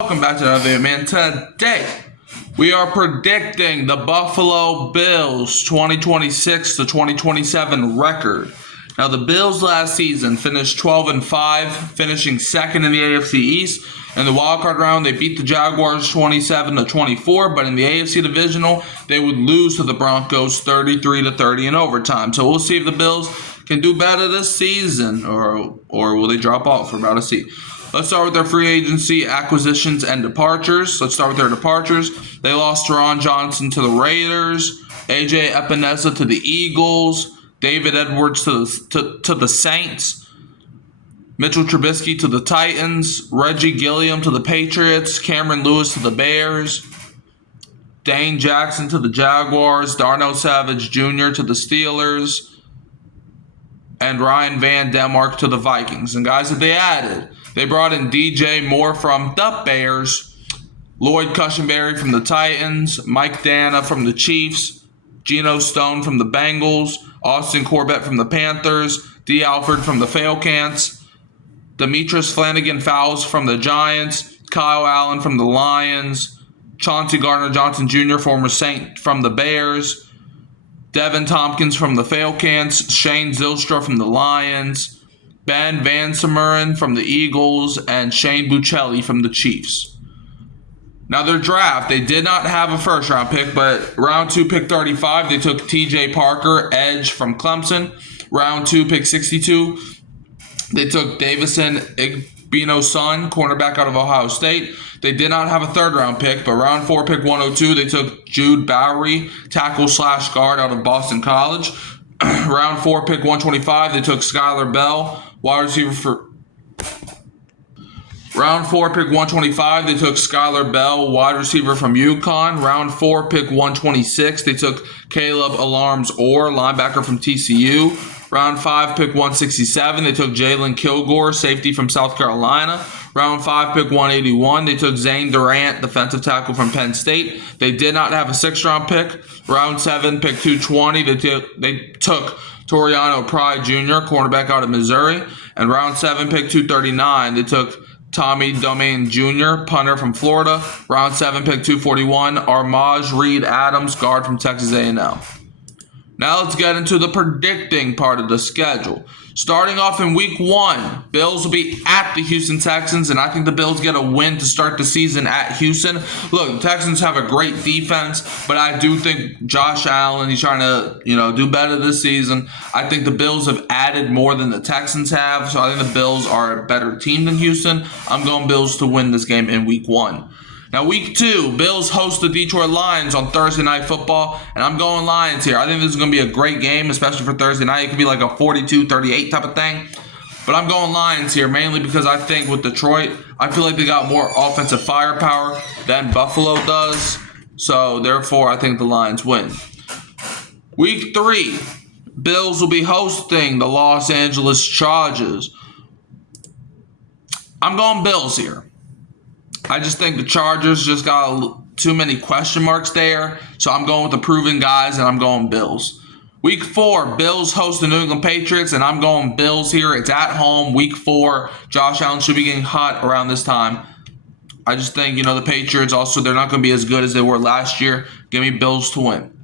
Welcome back to another video, man. Today, we are predicting the Buffalo Bills 2026 to 2027 record. Now, the Bills last season finished 12-5, finishing second in the AFC East. In the wildcard round, they beat the Jaguars 27-24, but in the AFC Divisional, they would lose to the Broncos 33-30 in overtime. So we'll see if the Bills can do better this season, or will they drop off? We're about to see. Let's start with their free agency acquisitions and departures. Let's start with their departures. They lost Teron Johnson to the Raiders, AJ Epinesa to the Eagles, David Edwards to the Saints, Mitchell Trubisky to the Titans, Reggie Gilliam to the Patriots, Cameron Lewis to the Bears, Dane Jackson to the Jaguars, Darnell Savage Jr. to the Steelers, and Ryan Van Denmark to the Vikings. And guys that they added, they brought in DJ Moore from the Bears, Lloyd Cushenberry from the Titans, Mike Dana from the Chiefs, Geno Stone from the Bengals, Austin Corbett from the Panthers, D. Alford from the Falcons, Demetrius Flanagan-Fowles from the Giants, Kyle Allen from the Lions, Chauncey Gardner-Johnson Jr., former Saint, from the Bears, Devin Tompkins from the Falcons, Shane Zylstra from the Lions, Ben Van Sumeren from the Eagles, and Shane Buccelli from the Chiefs. Now, their draft, they did not have a first-round pick, but round 2, pick 35, they took T.J. Parker, edge from Clemson. Round 2, pick 62, they took Davison Igbinosun, cornerback out of Ohio State. They did not have a third-round pick, but round 4, pick 102, they took Jude Bowery, tackle/guard out of Boston College. Round 4, pick 125, they took Skylar Bell, wide receiver for... Round 4, pick 125, they took Skylar Bell, wide receiver from UConn. Round 4, pick 126, they took Caleb Alarms-Orr, linebacker from TCU. Round 5, pick 167, they took Jalen Kilgore, safety from South Carolina. Round 5, pick 181, they took Zane Durant, defensive tackle from Penn State. They did not have a sixth-round pick. Round 7, pick 220, they took Toriano Pride Jr., cornerback out of Missouri. And round 7, pick 239, they took Tommy Domain Jr., punter from Florida. Round 7, pick 241, Armaj Reed Adams, guard from Texas A&M. Now let's get into the predicting part of the schedule. Starting off in week 1, Bills will be at the Houston Texans, and I think the Bills get a win to start the season at Houston. Look, the Texans have a great defense, but I do think Josh Allen, he's trying to, do better this season. I think the Bills have added more than the Texans have, so I think the Bills are a better team than Houston. I'm going Bills to win this game in week 1. Now, week 2, Bills host the Detroit Lions on Thursday Night Football, and I'm going Lions here. I think this is going to be a great game, especially for Thursday night. It could be like a 42-38 type of thing, but I'm going Lions here, mainly because I think with Detroit, I feel like they got more offensive firepower than Buffalo does, so therefore I think the Lions win. Week 3, Bills will be hosting the Los Angeles Chargers. I'm going Bills here. I just think the Chargers just got too many question marks there. So I'm going with the proven guys, and I'm going Bills. Week 4, Bills host the New England Patriots, and I'm going Bills here. It's at home, week 4. Josh Allen should be getting hot around this time. I just think, the Patriots also, they're not going to be as good as they were last year. Give me Bills to win.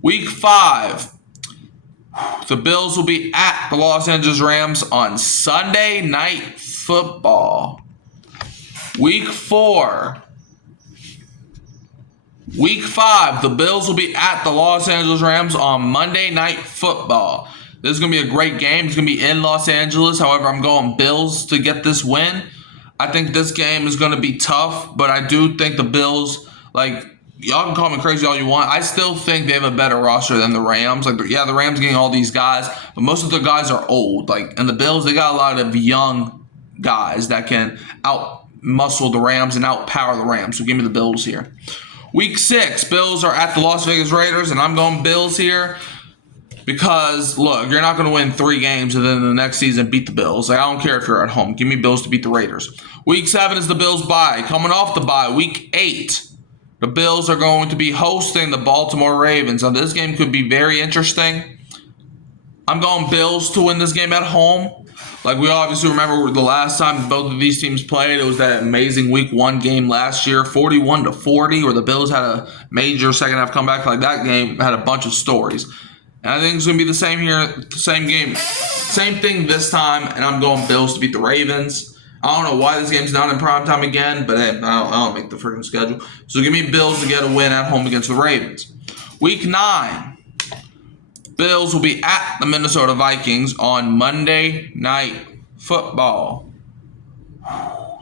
Week 5, the Bills will be at the Los Angeles Rams on Sunday Night Football. Week 5, the Bills will be at the Los Angeles Rams on Monday Night Football. This is going to be a great game. It's going to be in Los Angeles. However, I'm going Bills to get this win. I think this game is going to be tough, but I do think the Bills, y'all can call me crazy all you want. I still think they have a better roster than the Rams. The Rams getting all these guys, but most of the guys are old. And the Bills, they got a lot of young guys that can out-muscle the Rams and outpower the Rams. So give me the Bills here. Week 6, Bills are at the Las Vegas Raiders, and I'm going Bills here because, look, you're not going to win 3 games and then the next season beat the Bills. I don't care if you're at home. Give me Bills to beat the Raiders. Week 7 is the Bills' bye. Coming off the bye, Week 8, the Bills are going to be hosting the Baltimore Ravens. Now, this game could be very interesting. I'm going Bills to win this game at home. Like, we obviously remember the last time both of these teams played, it was that amazing Week 1 game last year, 41-40, where the Bills had a major second-half comeback. Like, that game had a bunch of stories. And I think it's going to be the same here, same game. Same thing this time, and I'm going Bills to beat the Ravens. I don't know why this game's not in primetime again, but hey, I don't make the freaking schedule. So give me Bills to get a win at home against the Ravens. Week 9, Bills will be at the Minnesota Vikings on Monday Night Football.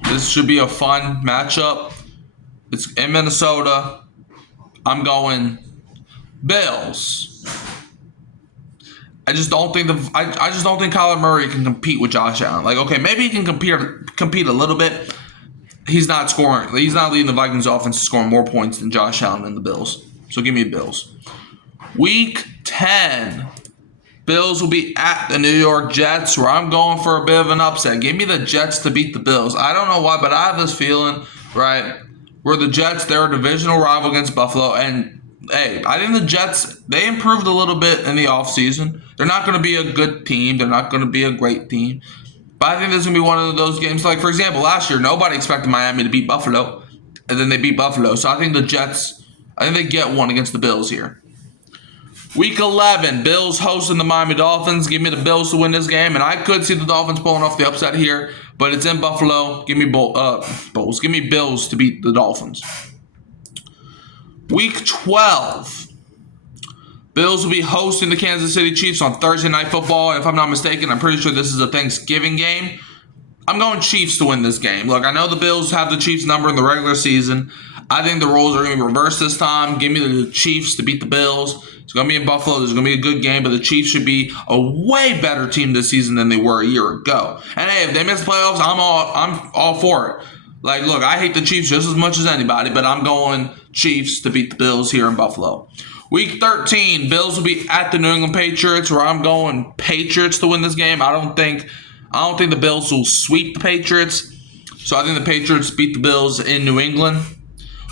This should be a fun matchup. It's in Minnesota. I'm going Bills. I just don't think Kyler Murray can compete with Josh Allen. Like, okay, maybe he can compete a little bit. He's not scoring. He's not leading the Vikings offense to scoring more points than Josh Allen and the Bills. So give me Bills. Week 10, Bills will be at the New York Jets, where I'm going for a bit of an upset. Give me the Jets to beat the Bills. I don't know why, but I have this feeling, right, where the Jets, they're a divisional rival against Buffalo, and hey, I think the Jets, they improved a little bit in the offseason. They're not going to be a good team. They're not going to be a great team. But I think this is going to be one of those games. Like, for example, last year, nobody expected Miami to beat Buffalo, and then they beat Buffalo. So I think the Jets, I think they get one against the Bills here. Week 11, Bills hosting the Miami Dolphins. Give me the Bills to win this game. And I could see the Dolphins pulling off the upset here, but it's in Buffalo. Give me Bulls. Give me Bills to beat the Dolphins. Week 12, Bills will be hosting the Kansas City Chiefs on Thursday Night Football. If I'm not mistaken, I'm pretty sure this is a Thanksgiving game. I'm going Chiefs to win this game. Look, I know the Bills have the Chiefs number in the regular season. I think the roles are going to be reversed this time. Give me the Chiefs to beat the Bills. It's going to be in Buffalo. There's going to be a good game, but the Chiefs should be a way better team this season than they were a year ago. And hey, if they miss playoffs, I'm all for it. Like, look, I hate the Chiefs just as much as anybody, but I'm going Chiefs to beat the Bills here in Buffalo. Week 13, Bills will be at the New England Patriots, where I'm going Patriots to win this game. I don't think the Bills will sweep the Patriots. So I think the Patriots beat the Bills in New England.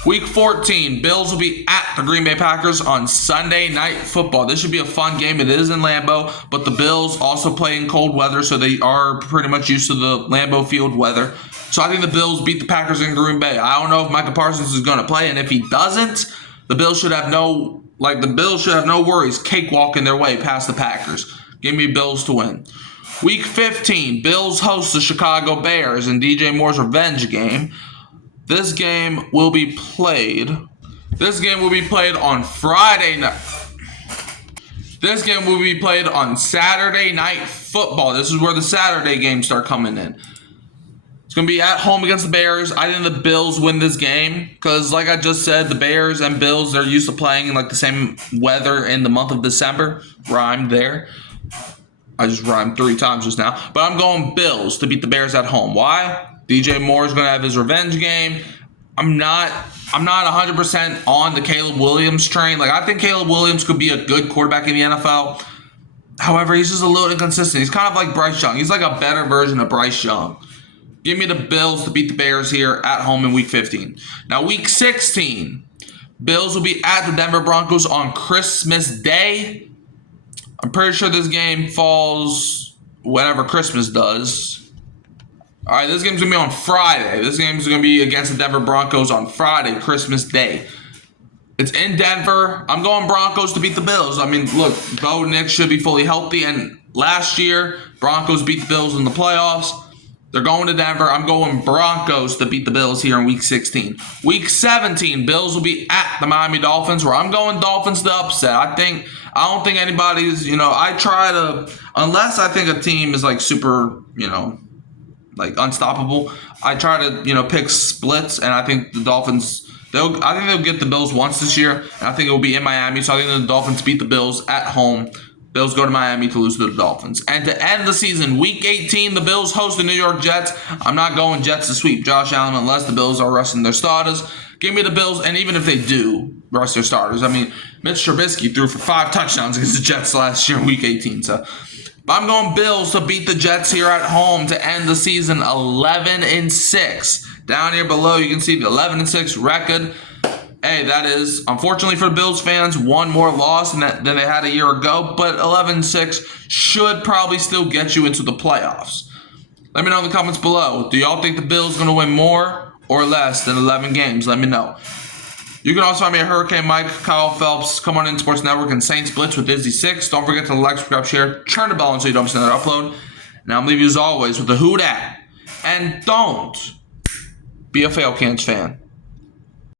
Week 14, Bills will be at the Green Bay Packers on Sunday Night Football. This should be a fun game. It is in Lambeau, but the Bills also play in cold weather, so they are pretty much used to the Lambeau Field weather. So I think the Bills beat the Packers in Green Bay. I don't know if Micah Parsons is going to play, and if he doesn't, the Bills should have no worries cakewalking their way past the Packers. Give me Bills to win. Week 15, Bills host the Chicago Bears in DJ Moore's revenge game. This game will be played on Friday night. This game will be played on Saturday Night Football. This is where the Saturday games start coming in. It's going to be at home against the Bears. I think the Bills win this game because, like I just said, the Bears and Bills, they're used to playing in like the same weather in the month of December. Rhymed there. I just rhymed 3 times just now. But I'm going Bills to beat the Bears at home. Why? DJ Moore is going to have his revenge game. I'm not 100% on the Caleb Williams train. Like, I think Caleb Williams could be a good quarterback in the NFL. However, he's just a little inconsistent. He's kind of like Bryce Young. He's like a better version of Bryce Young. Give me the Bills to beat the Bears here at home in Week 15. Now, Week 16, Bills will be at the Denver Broncos on Christmas Day. I'm pretty sure this game falls whenever Christmas does. All right, this game's going to be on Friday. This game's going to be against the Denver Broncos on Friday, Christmas Day. It's in Denver. I'm going Broncos to beat the Bills. I mean, look, Bo Nix should be fully healthy. And last year, Broncos beat the Bills in the playoffs. They're going to Denver. I'm going Broncos to beat the Bills here in Week 16. Week 17, Bills will be at the Miami Dolphins, where I'm going Dolphins to upset. I don't think anybody's, unless I think a team is like super, like unstoppable. I try to, pick splits, and I think the Dolphins, they'll get the Bills once this year, and I think it will be in Miami. So I think the Dolphins beat the Bills at home. Bills go to Miami to lose to the Dolphins. And to end the season, Week 18, the Bills host the New York Jets. I'm not going Jets to sweep Josh Allen unless the Bills are resting their starters. Give me the Bills, and even if they do rest their starters, I mean, Mitch Trubisky threw for 5 touchdowns against the Jets last year in Week 18. So I'm going Bills to beat the Jets here at home to end the season 11-6. Down here below, you can see the 11-6 record. Hey, that is, unfortunately for the Bills fans, one more loss than they had a year ago, but 11-6 should probably still get you into the playoffs. Let me know in the comments below. Do y'all think the Bills going to win more or less than 11 games? Let me know. You can also find me at Hurricane Mike, Kyle Phelps, Come On In Sports Network, and Saints Blitz with Izzy 6. Don't forget to like, subscribe, share, turn the bell on so you don't miss another upload. Now I'm leaving you as always with the Who Dat. And don't be a Fail Cans fan.